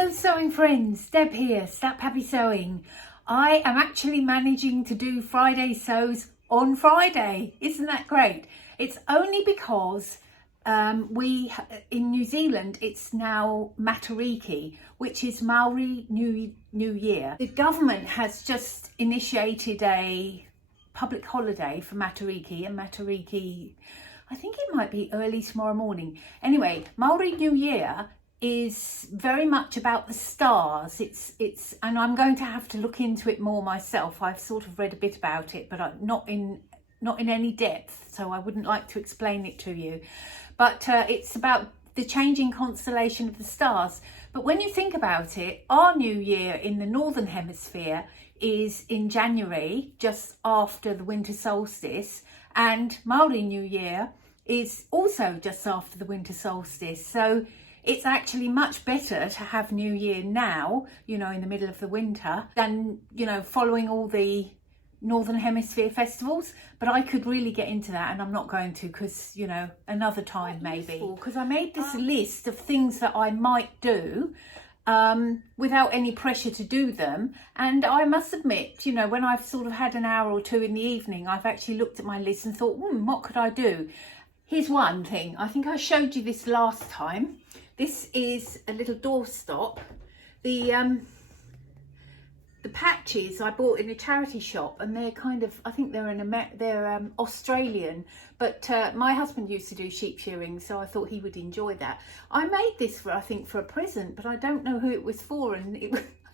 Hello sewing friends, Deb here, Slap Happy Sewing. I am actually managing to do Friday sews on Friday. Isn't that great? It's only because in New Zealand it's now Matariki, which is Maori New Year. The government has just initiated a public holiday for Matariki, and Matariki, I think it might be early tomorrow morning. Anyway, Maori New Year is very much about the stars. It's and I'm going to have to look into it more myself. I've sort of read a bit about it, but not in any depth, so I wouldn't like to explain it to you. But it's about the changing constellation of the stars. But when you think about it, our New Year in the Northern Hemisphere is in January, just after the winter solstice, and Maori New Year is also just after the winter solstice. So it's actually much better to have New Year now, you know, in the middle of the winter, than, you know, following all the Northern Hemisphere festivals. But I could really get into that, and I'm not going to, because, you know, another time maybe. Because I made this list of things that I might do without any pressure to do them. And I must admit, you know, when I've sort of had an hour or two in the evening, I've actually looked at my list and thought, what could I do? Here's one thing. I think I showed you this last time. This is a little doorstop. The patches I bought in a charity shop, and they're kind of, I think they're Australian, but my husband used to do sheep shearing, so I thought he would enjoy that. I made this for, I think, for a present, but I don't know who it was for, and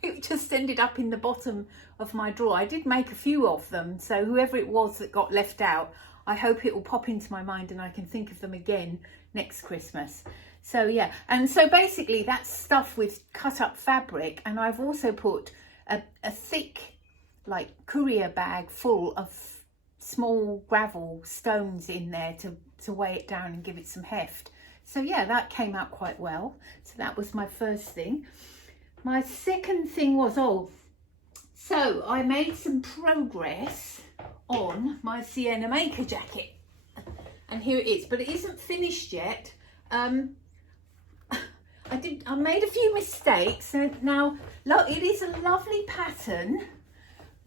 it just ended up in the bottom of my drawer. I did make a few of them, so whoever it was that got left out, I hope it will pop into my mind and I can think of them again next Christmas. So yeah, and so basically that's stuff with cut up fabric, and I've also put a thick, like, courier bag full of small gravel stones in there to weigh it down and give it some heft. So yeah, that came out quite well. So that was my first thing. My second thing was, so I made some progress on my Sienna maker jacket, and here it is, but it isn't finished yet. I made a few mistakes, and now look, it is a lovely pattern,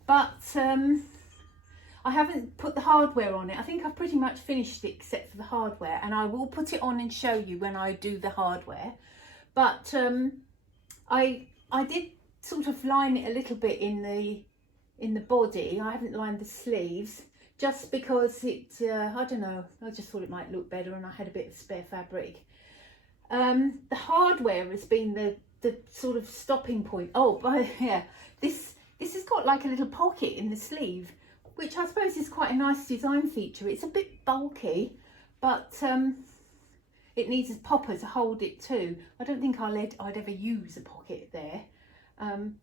but I haven't put the hardware on it. I think I've pretty much finished it except for the hardware, and I will put it on and show you when I do the hardware. But I did sort of line it a little bit in the body. I haven't lined the sleeves just because I don't know, I just thought it might look better, and I had a bit of spare fabric. The hardware has been the sort of stopping point. This has got like a little pocket in the sleeve, which I suppose is quite a nice design feature. It's a bit bulky, but it needs a popper to hold it too. I don't think I'd ever use a pocket there,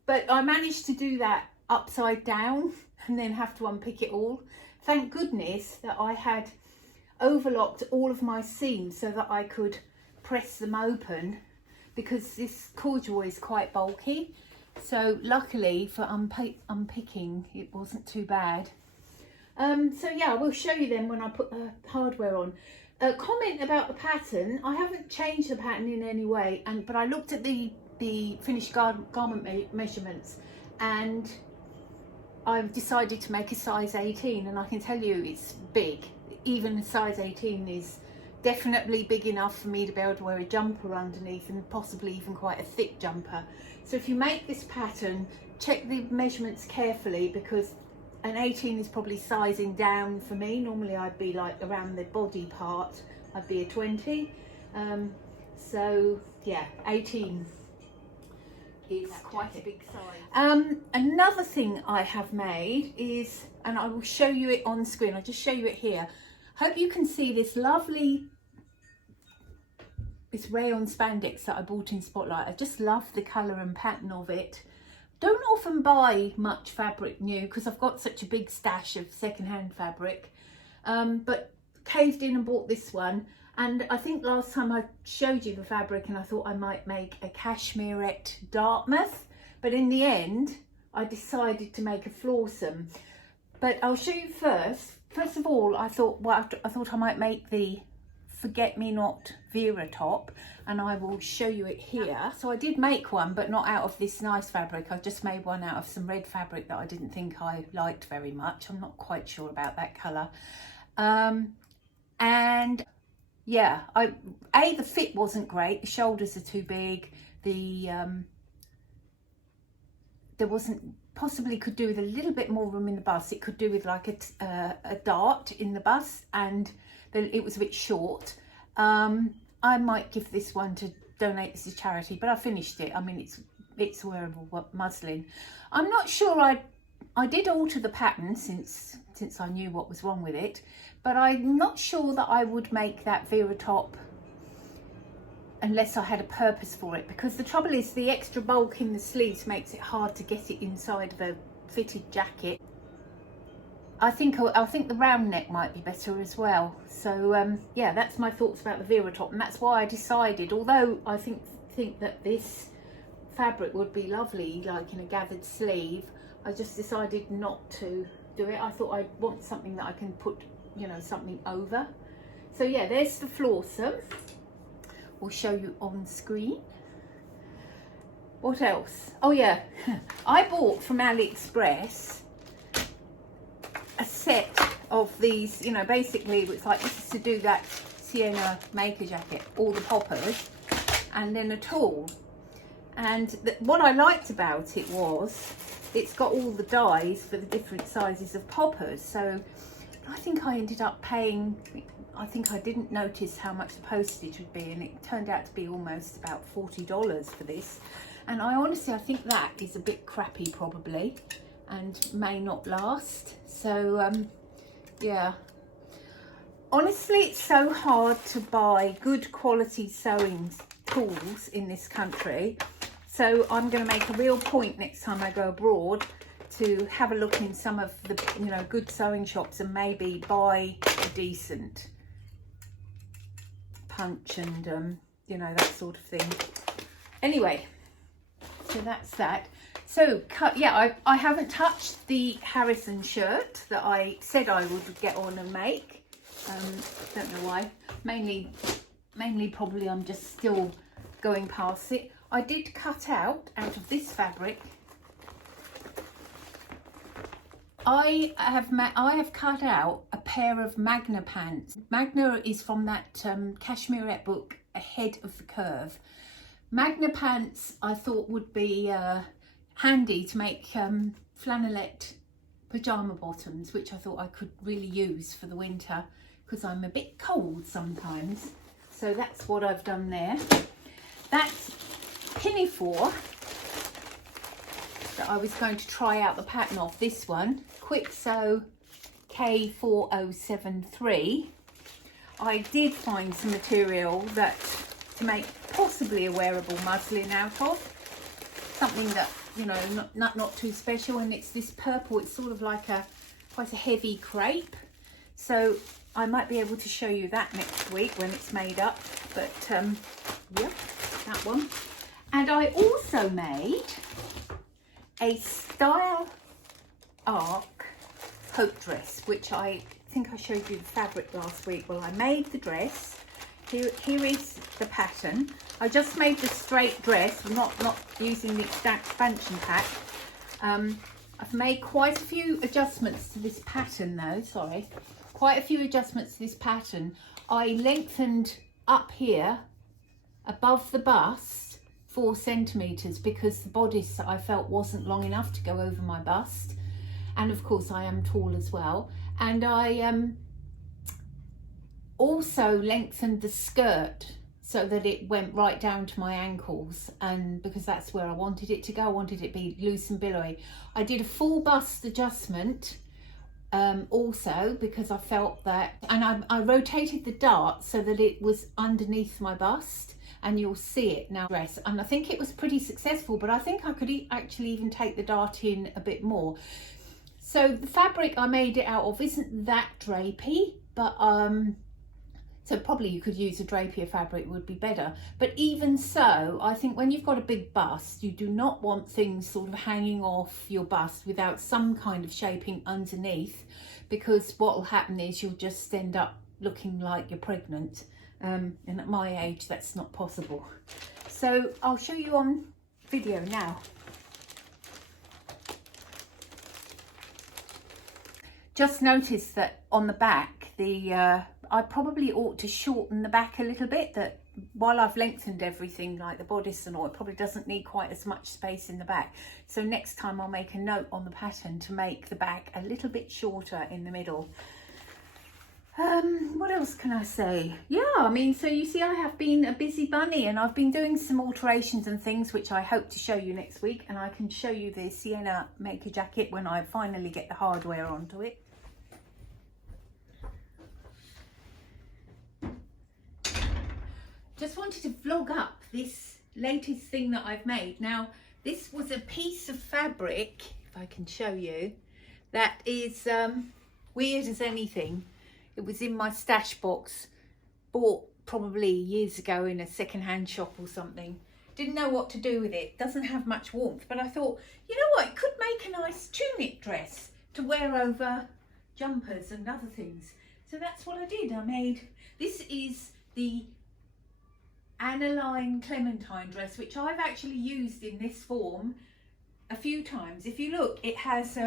but I managed to do that upside down and then have to unpick it all. Thank goodness that I had overlocked all of my seams so that I could press them open, because this corduroy is quite bulky. So luckily for unpicking, it wasn't too bad. So yeah, I will show you then when I put the hardware on. Comment about the pattern. I haven't changed the pattern in any way, but I looked at the finished garment measurements, and I've decided to make a size 18, and I can tell you it's big. Even a size 18 is definitely big enough for me to be able to wear a jumper underneath, and possibly even quite a thick jumper. So if you make this pattern, check the measurements carefully, because an 18 is probably sizing down for me. Normally I'd be like around the body part, I'd be a 20. So yeah, 18 is quite a big size. Another thing I have made is, and I will show you it on screen, I'll just show you it here. Hope you can see this lovely, this rayon spandex that I bought in Spotlight. I just love the colour and pattern of it. Don't often buy much fabric new because I've got such a big stash of secondhand fabric, but caved in and bought this one. And I think last time I showed you the fabric and I thought I might make a cashmerette Dartmouth, but in the end I decided to make a Flawsome. But I'll show you first. First of all, I thought I might make the Forget Me Not Vera top, and I will show you it here. So I did make one, but not out of this nice fabric. I just made one out of some red fabric that I didn't think I liked very much. I'm not quite sure about that colour. And yeah, the fit wasn't great. The shoulders are too big. There wasn't, possibly could do with a little bit more room in the bust. It could do with like a dart in the bust, and it was a bit short. I might give this one to donate this to charity, but I finished it. I mean, it's wearable muslin. I'm not sure I did alter the pattern since I knew what was wrong with it, but I'm not sure that I would make that Vera top unless I had a purpose for it, because the trouble is the extra bulk in the sleeves makes it hard to get it inside of a fitted jacket. I think the round neck might be better as well. So yeah, that's my thoughts about the Vera top, and that's why I decided, although I think that this fabric would be lovely like in a gathered sleeve, I just decided not to do it. I thought I'd want something that I can put, you know, something over. So yeah, there's the Flawsome. We'll show you on screen. What else? Oh yeah, I bought from AliExpress a set of these, you know, basically it's like, this is to do that Sienna maker jacket, all the poppers, and then a tool. And what I liked about it was it's got all the dies for the different sizes of poppers. So I think I ended up paying, I think I didn't notice how much the postage would be, and it turned out to be almost about $40 for this. And I think that is a bit crappy probably, and may not last. So yeah, honestly, it's so hard to buy good quality sewing tools in this country. So I'm going to make a real point next time I go abroad to have a look in some of the, you know, good sewing shops and maybe buy a decent punch and you know, that sort of thing. Anyway, so that's that. So yeah, I haven't touched the Harrison shirt that I said I would get on and make. Don't know why. Mainly probably I'm just still going past it. I did cut out of this fabric. I have cut out a pair of Magna pants. Magna is from that Cashmerette book, Ahead of the Curve. Magna pants I thought would be handy to make flannelette pyjama bottoms, which I thought I could really use for the winter because I'm a bit cold sometimes. So that's what I've done there. That's pinafore that I was going to try out the pattern of. This one, Quick Sew K4073. I did find some material that to make possibly a wearable muslin out of, something that, you know, not too special. And it's this purple, it's sort of like quite a heavy crepe, so I might be able to show you that next week when it's made up. But yeah, that one. And I also made a Style Arc Hope dress, which I think I showed you the fabric last week. Well, I made the dress. Here is the pattern. I just made the straight dress, not using the expansion pack. I've made quite a few adjustments to this pattern though, sorry. Quite a few adjustments to this pattern. I lengthened up here above the bust 4 centimeters because the bodice I felt wasn't long enough to go over my bust. And of course I am tall as well. And I also lengthened the skirt so that it went right down to my ankles, and because that's where I wanted it to go. I wanted it to be loose and billowy. I did a full bust adjustment also because I felt that, and I rotated the dart so that it was underneath my bust, and you'll see it now dress, and I think it was pretty successful, but I think I could actually even take the dart in a bit more. So the fabric I made it out of isn't that drapey, but so probably you could use a drapier fabric, would be better. But even so, I think when you've got a big bust, you do not want things sort of hanging off your bust without some kind of shaping underneath, because what will happen is you'll just end up looking like you're pregnant, And at my age, that's not possible. So I'll show you on video now. Just noticed that on the back, I probably ought to shorten the back a little bit, that while I've lengthened everything like the bodice and all, it probably doesn't need quite as much space in the back. So next time I'll make a note on the pattern to make the back a little bit shorter in the middle. What else can I say? Yeah, I mean, so you see I have been a busy bunny, and I've been doing some alterations and things which I hope to show you next week, and I can show you the Sienna maker jacket when I finally get the hardware onto it. Just wanted to vlog up this latest thing that I've made. Now, this was a piece of fabric, if I can show you, that is weird as anything. It was in my stash box, bought probably years ago in a second-hand shop or something. Didn't know what to do with it. Doesn't have much warmth, but I thought, you know what, it could make a nice tunic dress to wear over jumpers and other things. So that's what I did. I made, this is the Annelaine Clementine dress, which I've actually used in this form a few times. If you look, it has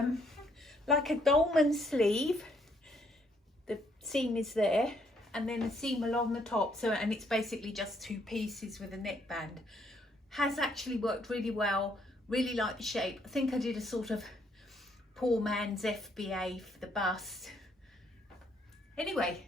like a dolman sleeve. The seam is there, and then a seam along the top. So, and it's basically just two pieces with a neckband. Has actually worked really well. Really like the shape. I think I did a sort of poor man's FBA for the bust. Anyway,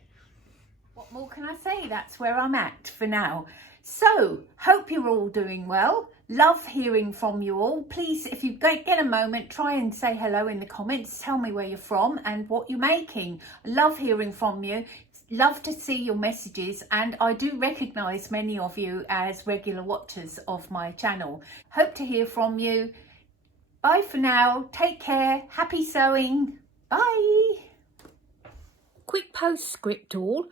what more can I say? That's where I'm at for now. So, hope you're all doing well. Love hearing from you all. Please, if you get a moment, try and say hello in the comments. Tell me where you're from and what you're making. Love hearing from you. Love to see your messages, and I do recognise many of you as regular watchers of my channel. Hope to hear from you. Bye for now. Take care. Happy sewing. Bye. Quick postscript all.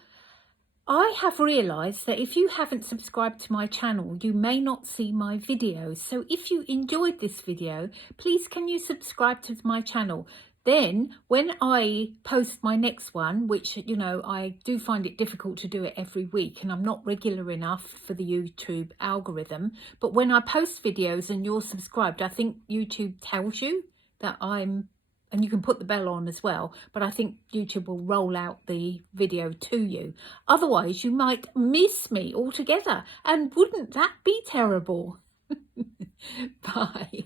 I have realised that if you haven't subscribed to my channel, you may not see my videos. So if you enjoyed this video, please can you subscribe to my channel? Then when I post my next one, which, you know, I do find it difficult to do it every week and I'm not regular enough for the YouTube algorithm. But when I post videos and you're subscribed, I think YouTube tells you that I'm, and you can put the bell on as well, but I think YouTube will roll out the video to you. Otherwise, you might miss me altogether. And wouldn't that be terrible? Bye.